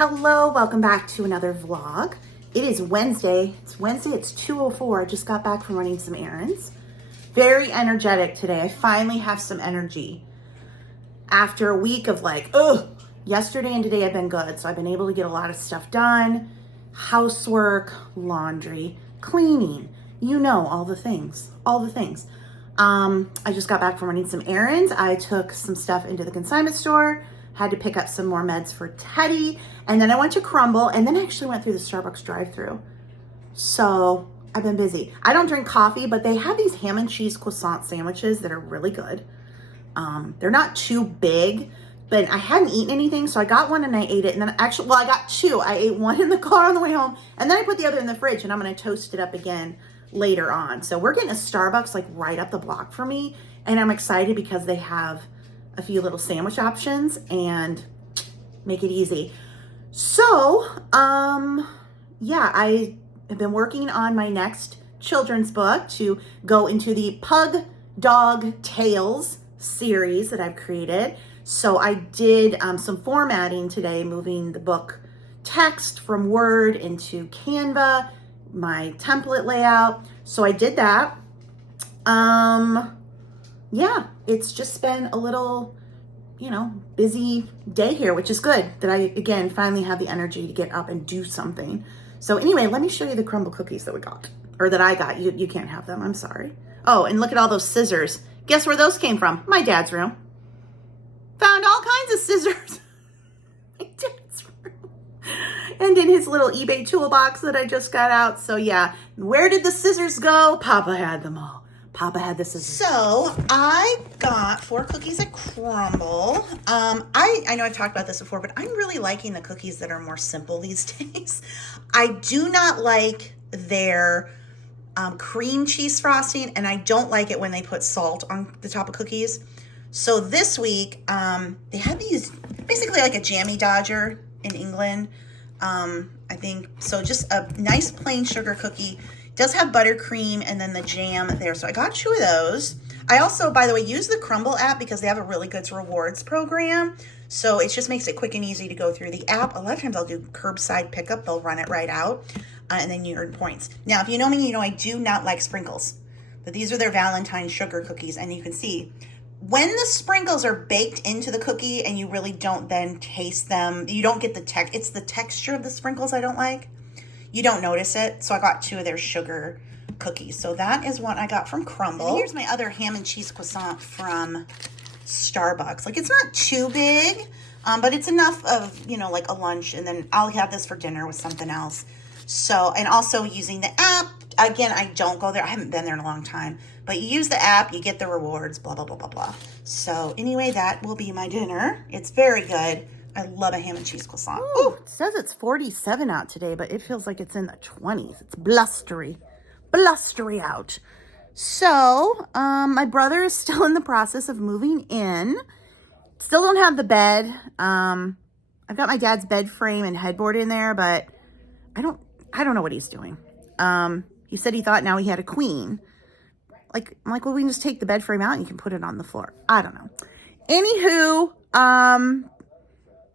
Hello, welcome back to another vlog. It is Wednesday. It's 2:04. I just got back from running some errands. Very energetic today. I finally have some energy. After a week of yesterday and today have been good. So I've been able to get a lot of stuff done. Housework, laundry, cleaning, all the things, I just got back from running some errands. I took some stuff into the consignment store, had to pick up some more meds for Teddy, and then I went to Crumble, and then I actually went through the Starbucks drive-thru. So I've been busy. I don't drink coffee, but they have these ham and cheese croissant sandwiches that are really good. They're not too big, but I hadn't eaten anything, so I got one and I ate it. And then I got two. I ate one in the car on the way home, and then I put the other in the fridge, and I'm going to toast it up again later on. So we're getting a Starbucks right up the block for me, and I'm excited because they have a few little sandwich options and make it easy. So, yeah, I have been working on my next children's book to go into the Pug Dog Tales series that I've created. So I did some formatting today, moving the book text from Word into Canva, my template layout. So I did that. Yeah, it's just been a little, busy day here, which is good that I, again, finally have the energy to get up and do something. So anyway, let me show you the crumble cookies that we got, or that I got. You can't have them, I'm sorry. Oh, and look at all those scissors. Guess where those came from? My dad's room. Found all kinds of scissors. My dad's room. And in his little eBay toolbox that I just got out. So yeah, where did the scissors go? Papa had them all. Papa had the scissors. So I got 4 cookies at Crumble. I know I've talked about this before, but I'm really liking the cookies that are more simple these days. I do not like their cream cheese frosting, and I don't like it when they put salt on the top of cookies. So this week, they had these, basically like a Jammy Dodger in England, I think. So just a nice plain sugar cookie. It does have buttercream and then the jam there. So I got 2 of those. I also, by the way, use the Crumble app because they have a really good rewards program. So it just makes it quick and easy to go through the app. A lot of times I'll do curbside pickup. They'll run it right out, and then you earn points. Now, if you know me, you know I do not like sprinkles. But these are their Valentine's sugar cookies, and you can see when the sprinkles are baked into the cookie and you really don't then taste them, you don't get the it's the texture of the sprinkles I don't like. You don't notice it. So I got 2 of their sugar cookies. So that is what I got from Crumble. And here's my other ham and cheese croissant from Starbucks. It's not too big, but it's enough of, like a lunch, and then I'll have this for dinner with something else. So, and also using the app. Again, I don't go there. I haven't been there in a long time. But you use the app, you get the rewards, blah, blah, blah, blah, blah. So anyway, that will be my dinner. It's very good. I love a ham and cheese croissant. Ooh, it says it's 47 out today, but it feels like it's in the 20s. It's blustery out. So my brother is still in the process of moving in. Still don't have the bed. I've got my dad's bed frame and headboard in there, but I don't know what he's doing. He said he thought now he had a queen. I'm like, well, we can just take the bed frame out and you can put it on the floor. I don't know. Anywho,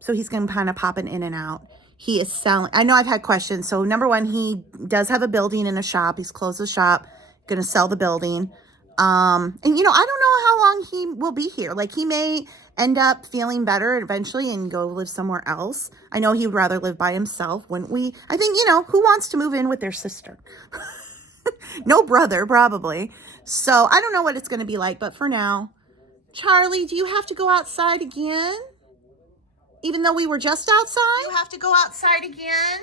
so he's going to kind of pop in and out. He is selling. I know I've had questions. So number one, he does have a building and a shop. He's closed the shop, going to sell the building. And I don't know how long he will be here. He may end up feeling better eventually and go live somewhere else. I know he would rather live by himself, wouldn't we? I think, who wants to move in with their sister? No brother, probably. So I don't know what it's going to be like, but for now, Charlie, do you have to go outside again? Even though we were just outside? You have to go outside again?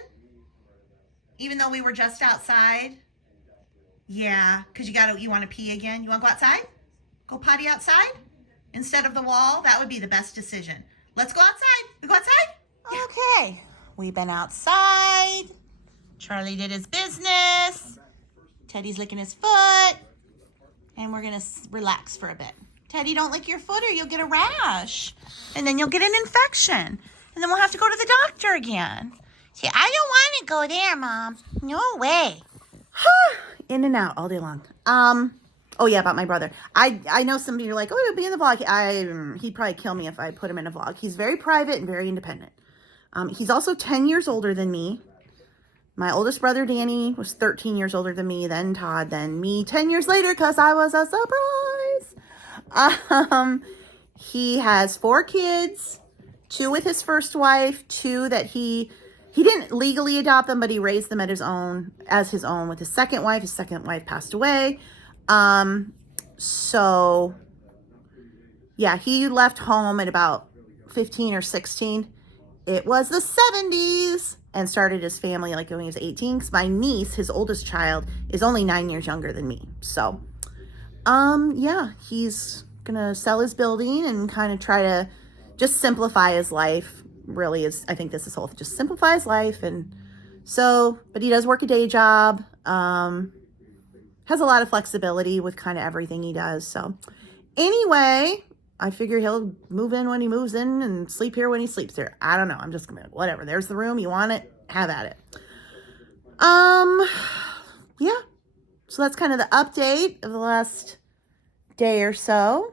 Even though we were just outside? Yeah, because you want to pee again? You want to go outside? Go potty outside? Instead of the wall? That would be the best decision. Let's go outside. We go outside? Yeah. Okay. We've been outside. Charlie did his business. Teddy's licking his foot. And we're going to relax for a bit. Teddy, don't lick your foot or you'll get a rash. And then you'll get an infection. And then we'll have to go to the doctor again. See, I don't want to go there, Mom. No way. In and out all day long. Oh yeah, about my brother. I know some of you are like, oh, he'll be in the vlog. He'd probably kill me if I put him in a vlog. He's very private and very independent. He's also 10 years older than me. My oldest brother, Danny, was 13 years older than me, then Todd, then me 10 years later because I was a surprise. He has 4 kids, 2 with his first wife, 2 that he didn't legally adopt them, but he raised them as his own with his second wife. His second wife passed away. So yeah, he left home at about 15 or 16. It was the 70s, and started his family like when he was 18. Because my niece, his oldest child, is only 9 years younger than me. So, yeah, he's gonna sell his building and kind of try to just simplify his life. Really, is I think this is whole just simplify his life, and so. But he does work a day job. Has a lot of flexibility with kind of everything he does. So, anyway. I figure he'll move in when he moves in and sleep here when he sleeps here. I don't know. I'm just gonna, whatever. There's the room. You want it? Have at it. Yeah. So that's kind of the update of the last day or so.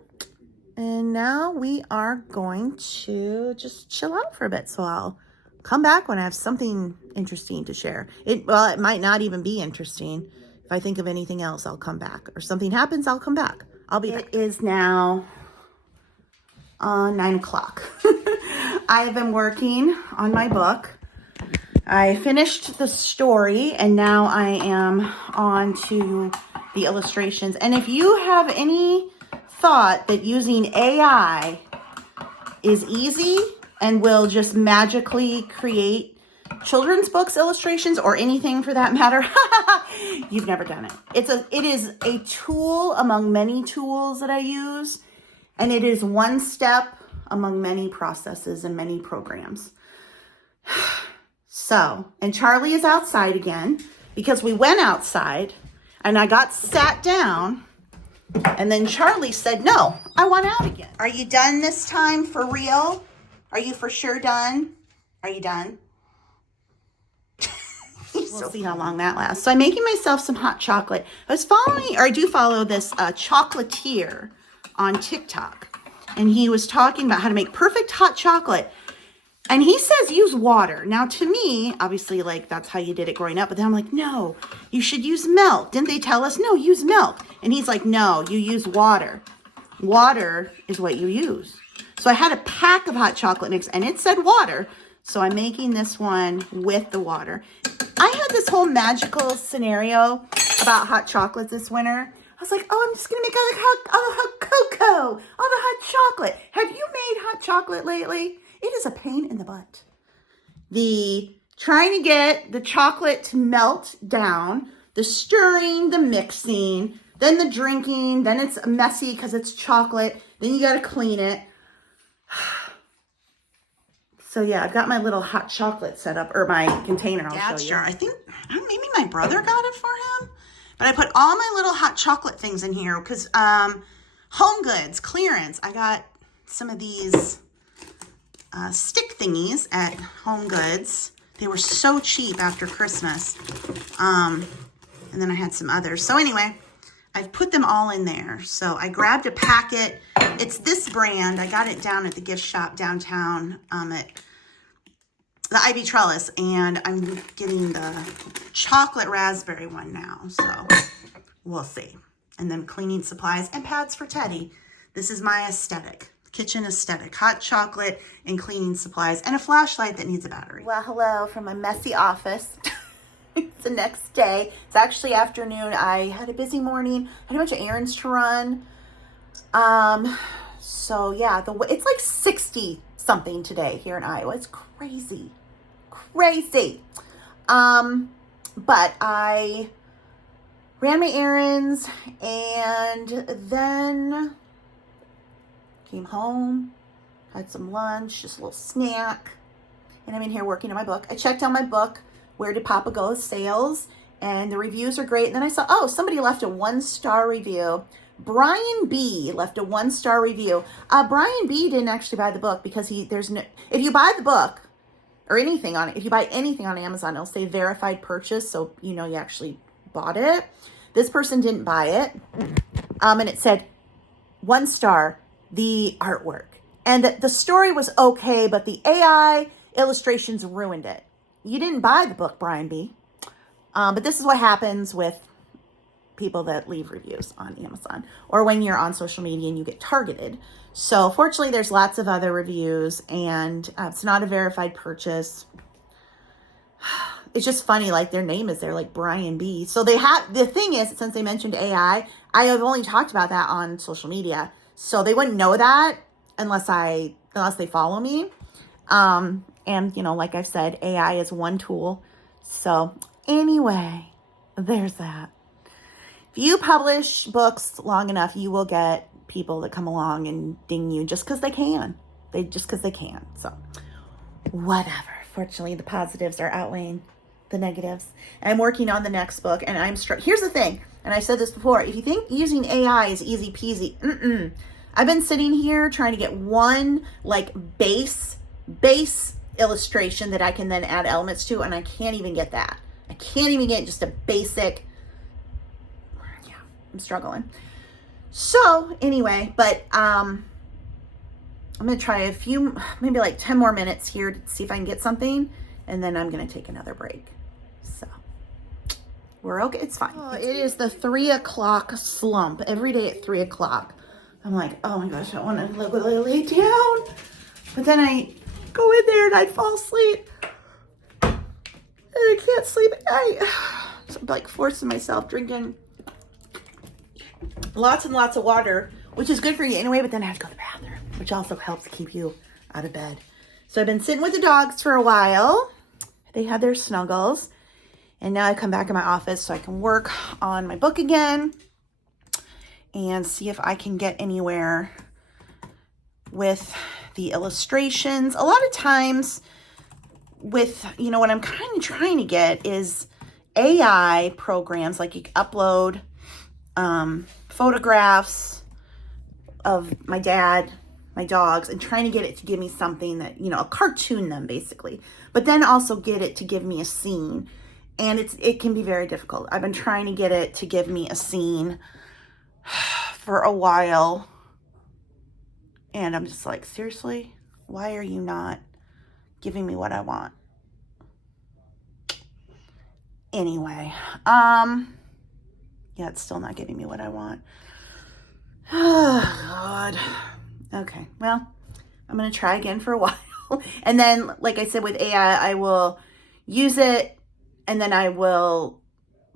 And now we are going to just chill out for a bit. So I'll come back when I have something interesting to share. It might not even be interesting. If I think of anything else, I'll come back. Or something happens, I'll come back. I'll be back. It is now 9 o'clock. I have been working on my book. I finished the story and now I am on to the illustrations. And if you have any thought that using AI is easy and will just magically create children's books illustrations or anything for that matter, you've never done it. It is a tool among many tools that I use. And it is one step among many processes and many programs. So, and Charlie is outside again because we went outside and I got sat down and then Charlie said, no, I want out again. Are you done this time for real? Are you for sure done? Are you done? We'll see how long that lasts. So I'm making myself some hot chocolate. I do follow this chocolatier on TikTok, and he was talking about how to make perfect hot chocolate, and he says use water. Now to me, obviously, like that's how you did it growing up, but then I'm like, no, you should use milk. Didn't they tell us? No, use milk. And he's like, no, you use water. Water is what you use. So I had a pack of hot chocolate mix and it said water, so I'm making this one with the water. I had this whole magical scenario about hot chocolate this winter. I was like, oh, I'm just going to make all the hot cocoa, all the hot chocolate. Have you made hot chocolate lately? It is a pain in the butt. The trying to get the chocolate to melt down, the stirring, the mixing, then the drinking, then it's messy because it's chocolate. Then you got to clean it. So yeah, I've got my little hot chocolate set up, or my container. I'll show you. I think maybe my brother got it for him. But I put all my little hot chocolate things in here because Home Goods, clearance. I got some of these stick thingies at Home Goods. They were so cheap after Christmas. And then I had some others. So anyway, I've put them all in there. So I grabbed a packet. It's this brand. I got it down at the gift shop downtown at the Ivy Trellis, and I'm getting the chocolate raspberry one now, so we'll see. And then cleaning supplies and pads for Teddy. This is my aesthetic, kitchen aesthetic, hot chocolate and cleaning supplies, and a flashlight that needs a battery. Well, hello from my messy office. It's the next day. It's actually afternoon. I had a busy morning. I had a bunch of errands to run. So yeah, it's like 60 something today here in Iowa. It's crazy. But I ran my errands and then came home, had some lunch, just a little snack, and I'm in here working on my book. I checked on my book, Where Did Papa Go? Sales, and the reviews are great. And then I saw, somebody left a 1-star review. Brian B left a 1-star review. Brian B didn't actually buy the book because if you buy the book or anything on it, if you buy anything on Amazon, it'll say verified purchase, so you know you actually bought it. This person didn't buy it, and it said 1 star, the artwork, and the story was okay, but the AI illustrations ruined it. You didn't buy the book, Brian B. But this is what happens with people that leave reviews on Amazon or when you're on social media and you get targeted. So fortunately, there's lots of other reviews, and it's not a verified purchase. It's just funny, like their name is there, like Brian B. So they have, the thing is, since they mentioned AI, I have only talked about that on social media. So they wouldn't know that unless they follow me. And you know, like I've said, AI is one tool. So anyway, there's that. If you publish books long enough, you will get people that come along and ding you just because they can. So whatever. Fortunately, the positives are outweighing the negatives. I'm working on the next book, and here's the thing, and I said this before, if you think using AI is easy peasy, I've been sitting here trying to get one like base illustration that I can then add elements to, and I can't even get that. I can't even get just a basic. Yeah, I'm struggling. So anyway, but I'm gonna try a few, maybe like 10 more minutes here to see if I can get something, and then I'm gonna take another break. So we're okay, it's fine. Oh, it is the 3 o'clock slump every day at 3 o'clock. I'm like, oh my gosh, I want to lay down, but then I go in there and I'd fall asleep, and I can't sleep at night. So I'm like forcing myself, drinking lots and lots of water, which is good for you anyway, but then I have to go to the bathroom, which also helps keep you out of bed. So I've been sitting with the dogs for a while. They had their snuggles, and now I come back in my office so I can work on my book again and see if I can get anywhere with the illustrations. A lot of times with, you know, what I'm kind of trying to get is AI programs, like you can upload photographs of my dad, my dogs, and trying to get it to give me something that, you know, a cartoon them basically, but then also get it to give me a scene. And it can be very difficult. I've been trying to get it to give me a scene for a while, and I'm just like, seriously, why are you not giving me what I want? Anyway, yeah, it's still not giving me what I want. Oh, God. Okay, well, I'm going to try again for a while. And then, like I said, with AI, I will use it, and then I will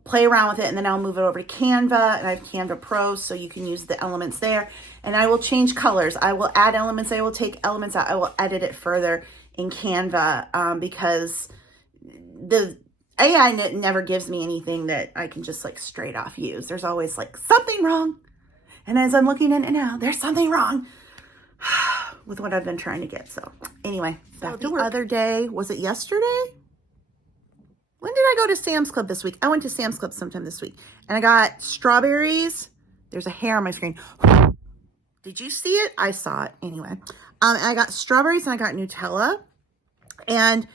play around with it, and then I'll move it over to Canva, and I have Canva Pro, so you can use the elements there. And I will change colors. I will add elements. I will take elements out. I will edit it further in Canva because the AI never gives me anything that I can just like straight off use. There's always like something wrong. And as I'm looking at it now, there's something wrong with what I've been trying to get. So anyway, back to work. The other day, was it yesterday? When did I go to Sam's Club this week? I went to Sam's Club sometime this week, and I got strawberries. There's a hair on my screen. Did you see it? I saw it anyway. I got strawberries and I got Nutella. And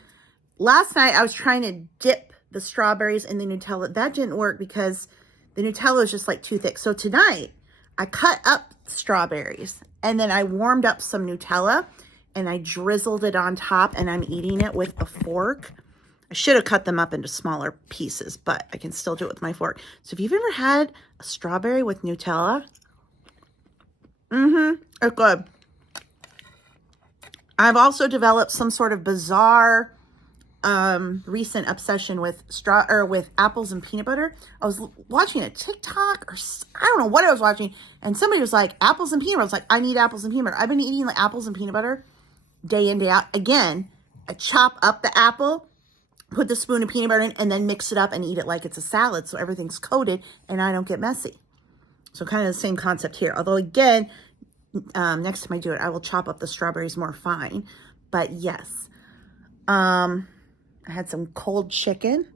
last night I was trying to dip the strawberries in the Nutella. That didn't work because the Nutella was just like too thick. So tonight I cut up strawberries and then I warmed up some Nutella and I drizzled it on top, and I'm eating it with a fork. I should have cut them up into smaller pieces, but I can still do it with my fork. So if you've ever had a strawberry with Nutella, it's good. I've also developed some sort of bizarre recent obsession with apples and peanut butter. I was watching a TikTok, or I don't know what I was watching, and somebody was like, apples and peanut butter. I was like, I need apples and peanut butter. I've been eating like apples and peanut butter day in, day out. Again, I chop up the apple, put the spoon of peanut butter in, and then mix it up and eat it like it's a salad, so everything's coated and I don't get messy. So kind of the same concept here. Although again, next time I do it, I will chop up the strawberries more fine. But yes, I had some cold chicken,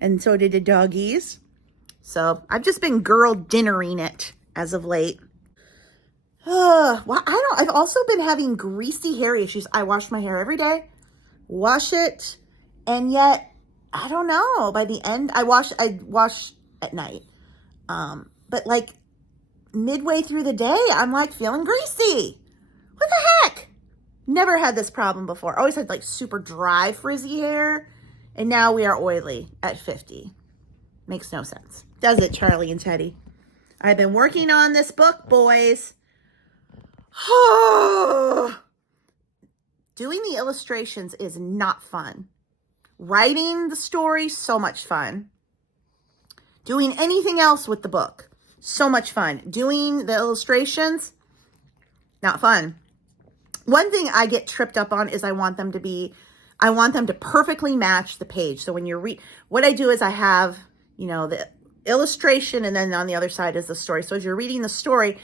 and so did the doggies. So I've just been girl dinnering it as of late. Well, I've also been having greasy hair issues. I wash my hair every day, wash it, and yet I don't know. By the end, I wash at night. But like midway through the day, I'm like feeling greasy. What the heck? Never had this problem before. Always had like super dry, frizzy hair. And now we are oily at 50. Makes no sense. Does it, Charlie and Teddy? I've been working on this book, boys. Doing the illustrations is not fun. Writing the story, so much fun. Doing anything else with the book, so much fun. Doing the illustrations, not fun. One thing I get tripped up on is I want them to perfectly match the page. So when you what I do is I have, the illustration, and then on the other side is the story. So as you're reading the story,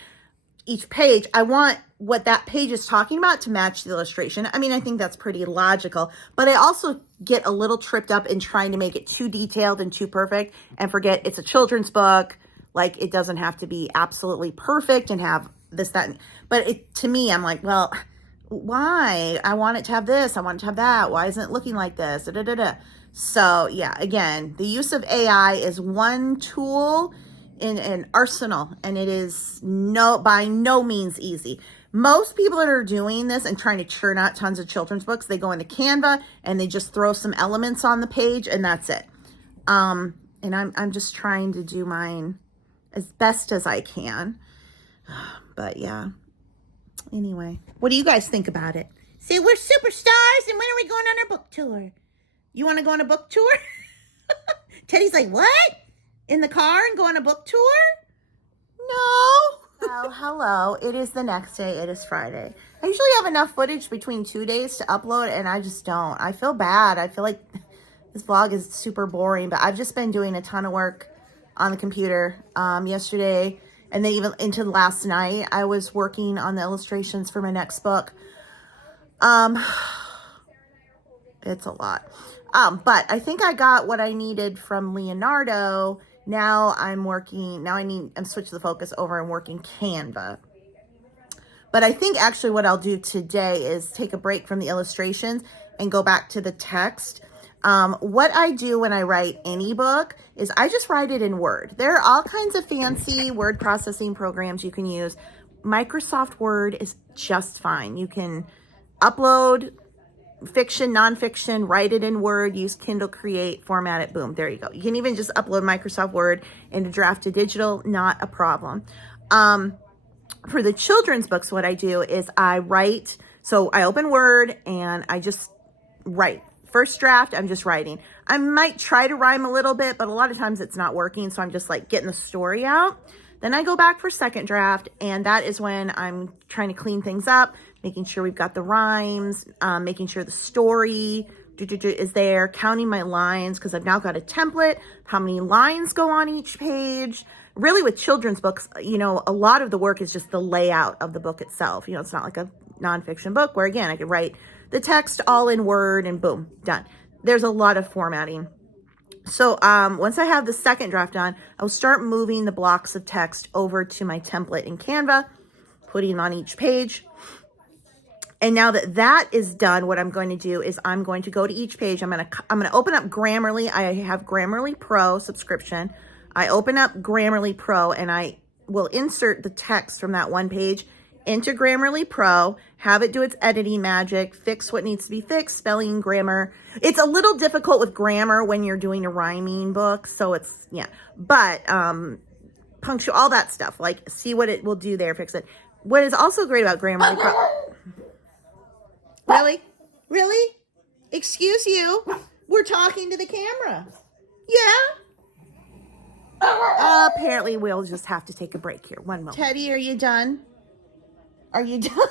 each page, I want what that page is talking about to match the illustration. I mean, I think that's pretty logical, but I also get a little tripped up in trying to make it too detailed and too perfect and forget it's a children's book. Like, it doesn't have to be absolutely perfect and have this, that, but to me, I'm like, well, why? I want it to have this. I want it to have that. Why isn't it looking like this? Da, da, da, da. So yeah, again, the use of AI is one tool in an arsenal, and it is by no means easy. Most people that are doing this and trying to churn out tons of children's books, they go into Canva and they just throw some elements on the page and that's it. And I'm just trying to do mine as best as I can. But yeah. Anyway, what do you guys think about it? See, we're superstars, and when are we going on our book tour? You want to go on a book tour? Teddy's like, what? In the car and go on a book tour? No. Oh, hello. It is the next day. It is Friday. I usually have enough footage between 2 days to upload, and I just don't. I feel bad. I feel like this vlog is super boring, but I've just been doing a ton of work on the computer yesterday. And then even into last night, I was working on the illustrations for my next book. It's a lot. But I think I got what I needed from Leonardo. Now I'm switching the focus over and working Canva. But I think actually what I'll do today is take a break from the illustrations and go back to the text. What I do when I write any book is I just write it in Word. There are all kinds of fancy word processing programs you can use. Microsoft Word is just fine. You can upload fiction, nonfiction, write it in Word, use Kindle Create, format it, boom, there you go. You can even just upload Microsoft Word into draft to digital, not a problem. For the children's books, what I do is I write, so I open Word and I just write. First draft, I'm just writing. I might try to rhyme a little bit, but a lot of times it's not working, so I'm just like getting the story out. Then I go back for second draft, and that is when I'm trying to clean things up, making sure we've got the rhymes, making sure the story is there, counting my lines, because I've now got a template, how many lines go on each page. Really with children's books, a lot of the work is just the layout of the book itself. It's not like a nonfiction book where, again, I could write the text all in Word and boom, done. There's a lot of formatting. So once I have the second draft done, I'll start moving the blocks of text over to my template in Canva, putting them on each page. And now that that is done, what I'm going to do is I'm going to go to each page. I'm going to open up Grammarly. I have Grammarly Pro subscription. I open up Grammarly Pro and I will insert the text from that one page into Grammarly Pro, have it do its editing magic, fix what needs to be fixed, spelling, grammar. It's a little difficult with grammar when you're doing a rhyming book, so it's, yeah. But punctual, all that stuff, like see what it will do there, fix it. What is also great about Grammarly Pro... Really? Really? Excuse you? We're talking to the camera. Yeah? Apparently we'll just have to take a break here. One moment. Teddy, are you done? Are you done?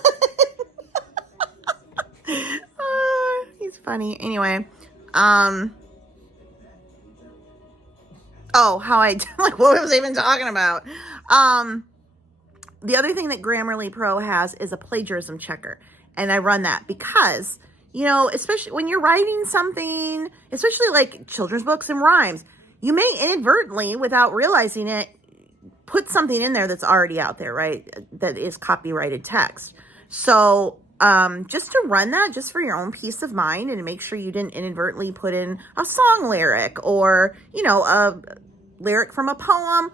He's funny. Anyway, oh, how like, what was I even talking about? The other thing that Grammarly Pro has is a plagiarism checker, and I run that because, especially when you're writing something, especially like children's books and rhymes, you may inadvertently, without realizing it, put something in there that's already out there, right? That is copyrighted text. So just to run that, just for your own peace of mind and to make sure you didn't inadvertently put in a song lyric or, a lyric from a poem,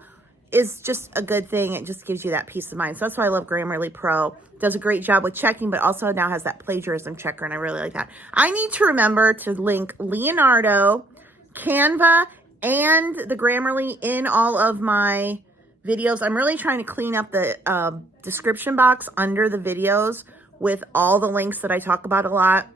is just a good thing. It just gives you that peace of mind. So that's why I love Grammarly Pro. Does a great job with checking, but also now has that plagiarism checker, and I really like that. I need to remember to link Leonardo, Canva, and the Grammarly in all of my videos. I'm really trying to clean up the description box under the videos with all the links that I talk about a lot.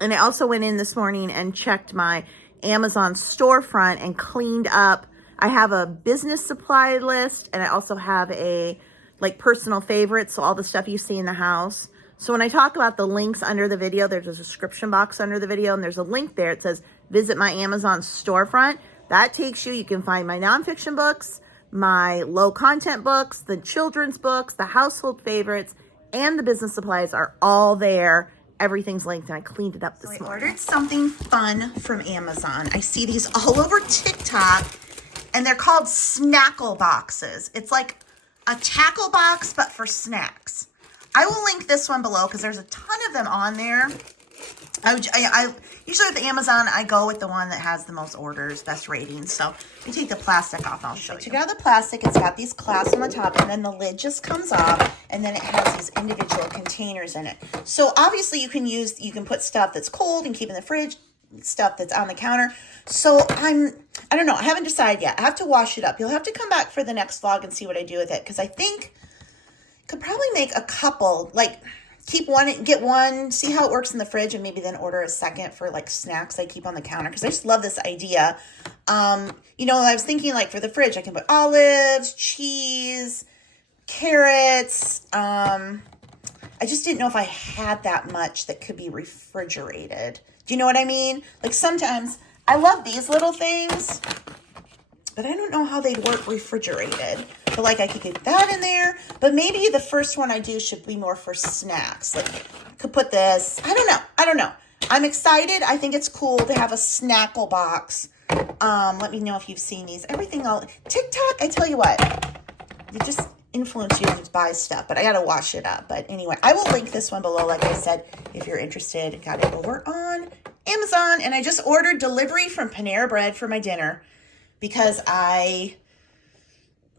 And I also went in this morning and checked my Amazon storefront and cleaned up. I have a business supply list, and I also have a like personal favorites, so all the stuff you see in the house. So when I talk about the links under the video, there's a description box under the video, and there's a link there. It says, visit my Amazon storefront. That takes you can find my nonfiction books, my low content books, the children's books, the household favorites, and the business supplies are all there. Everything's linked, and I cleaned it up this morning. I ordered something fun from Amazon. I see these all over TikTok, and they're called snackle boxes. It's like a tackle box, but for snacks. I will link this one below because there's a ton of them on there. I usually with Amazon, I go with the one that has the most orders, best ratings. So let me take the plastic off, and I'll show you. Take out the plastic. It's got these clasps on the top, and then the lid just comes off, and then it has these individual containers in it. So obviously you can put stuff that's cold and keep in the fridge, stuff that's on the counter. So I don't know. I haven't decided yet. I have to wash it up. You'll have to come back for the next vlog and see what I do with it, because I think I could probably make a couple, like keep one, get one, see how it works in the fridge, and maybe then order a second for like snacks I keep on the counter, because I just love this idea. You know, I was thinking like for the fridge, I can put olives, cheese, carrots. I just didn't know if I had that much that could be refrigerated. Do you know what I mean? Like sometimes I love these little things, but I don't know how they'd work refrigerated. But like I could get that in there, but maybe the first one I do should be more for snacks. Like I could put this, I don't know. I'm excited. I think it's cool to have a snackle box. Let me know if you've seen these. TikTok, I tell you what, you just influence you to buy stuff, but I got to wash it up. But anyway, I will link this one below. Like I said, if you're interested, got it over on Amazon. And I just ordered delivery from Panera Bread for my dinner because I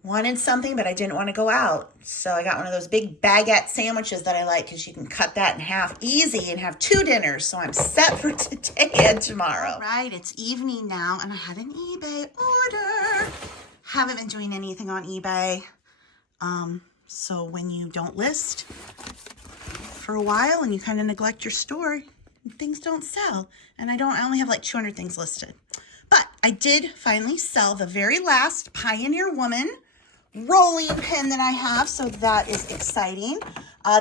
wanted something, but I didn't want to go out. So I got one of those big baguette sandwiches that I like, because you can cut that in half easy and have 2 dinners. So I'm set for today and tomorrow. All right, it's evening now, and I had an eBay order. Haven't been doing anything on eBay. So when you don't list for a while and you kind of neglect your store, things don't sell. And I only have like 200 things listed. But I did finally sell the very last Pioneer Woman rolling pin that I have, so that is exciting.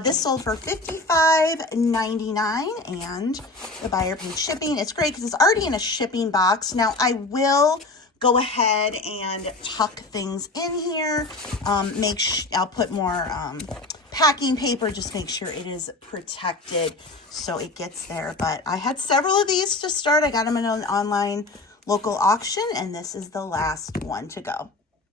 This sold for $55.99, and the buyer paid shipping. It's great because it's already in a shipping box. Now I will go ahead and tuck things in here. I'll put more packing paper, just make sure it is protected so it gets there. But I had several of these to start. I got them in an online local auction, and this is the last one to go.